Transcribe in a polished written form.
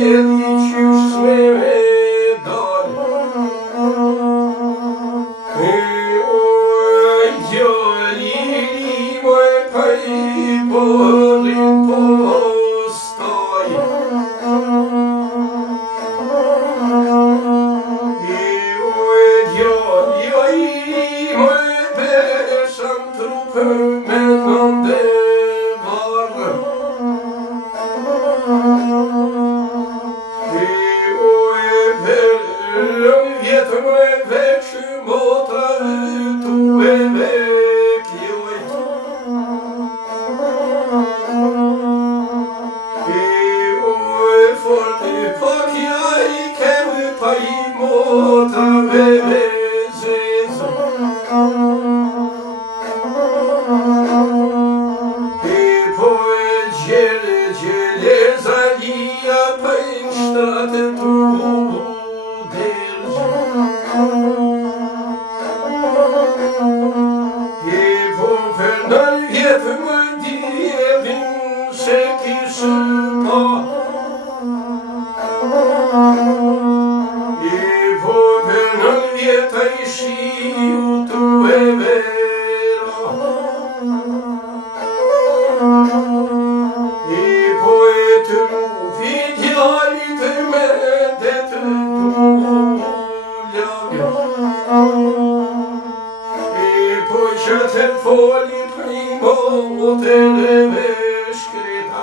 vjeli qysh s'me me dal. Oj, djali moj pa i borin postaj. Oj, djali moj besham trupe me nënde varë. Vjetë më veqë mota tu e vekljoj. Forte pakja i kemë pa i mota me vezezë. Po e gjele zalia pa i shtate tu delgjë. Po për nër vjetë më ndjevin se kishë pa. Po për nër vjetë i shiu tu e vera. Po e të mufi djalit me detë tu lagë. Po që të foli primo të leve shkreta.